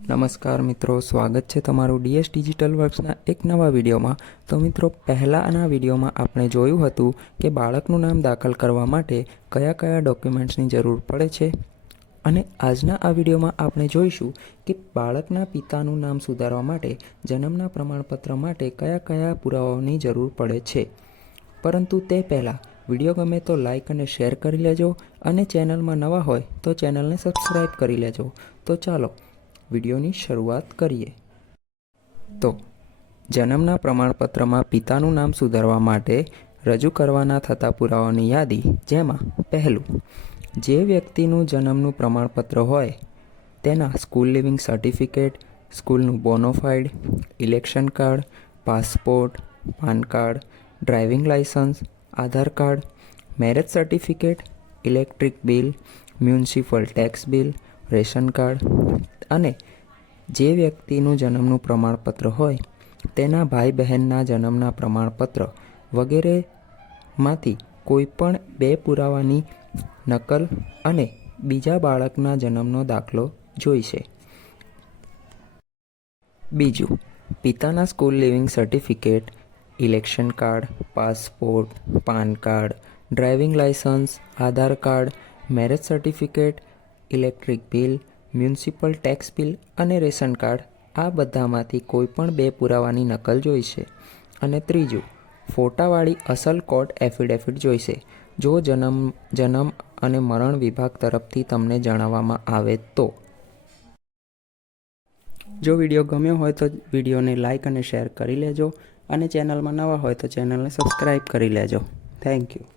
નમસ્કાર મિત્રો, સ્વાગત છે તમારું ડીએસ ડિજિટલ વર્ક્સના એક નવા વિડીયોમાં। તો મિત્રો, પહેલાંના વિડીયોમાં આપણે જોયું હતું કે બાળકનું નામ દાખલ કરવા માટે કયા કયા ડોક્યુમેન્ટ્સની જરૂર પડે છે, અને આજના આ વિડીયોમાં આપણે જોઈશું કે બાળકના પિતાનું નામ સુધારવા માટે જન્મના પ્રમાણપત્ર માટે કયા કયા પુરાવાઓની જરૂર પડે છે। પરંતુ તે પહેલાં વિડીયો ગમે તો લાઇક અને શેર કરી લેજો, અને ચેનલમાં નવા હોય તો ચેનલને સબસ્ક્રાઈબ કરી લેજો। તો ચાલો વિડીયોની શરૂઆત કરીએ। તો જન્મના પ્રમાણપત્રમાં પિતાનું નામ સુધારવા માટે રજૂ કરવાના થતા પુરાવાઓની યાદી, જેમાં પહેલું, જે વ્યક્તિનું જન્મનું પ્રમાણપત્ર હોય તેના સ્કૂલ લિવિંગ સર્ટિફિકેટ, સ્કૂલનું bonafide, election card, passport, PAN card, driving licence, Aadhaar card, marriage certificate, electric bill, municipal tax bill, ration card, અને જે વ્યક્તિનું જન્મનું પ્રમાણપત્ર હોય તેના ભાઈ બહેનના જન્મના પ્રમાણપત્ર વગેરેમાંથી કોઈપણ બે પુરાવાની નકલ અને બીજા બાળકના જન્મનો દાખલો જોઈશે। બીજું, પિતાના school leaving certificate, election card, passport, PAN card, driving licence, Aadhaar card, marriage certificate, electric bill, municipal tax bill અને રેશન કાર્ડ, આ બધામાંથી કોઈપણ બે પુરાવાની નકલ જોઈશે। અને ત્રીજું, ફોટાવાળી અસલ કોર્ટ એફિડેવિટ જોઈશે, જો જન્મ અને મરણ વિભાગ તરફથી તમને જણાવવામાં આવે તો। જો વિડીયો ગમ્યો હોય તો વિડીયોને લાઇક અને શેર કરી લેજો, અને ચેનલમાં નવા હોય તો ચેનલને સબસ્ક્રાઈબ કરી લેજો। Thank you.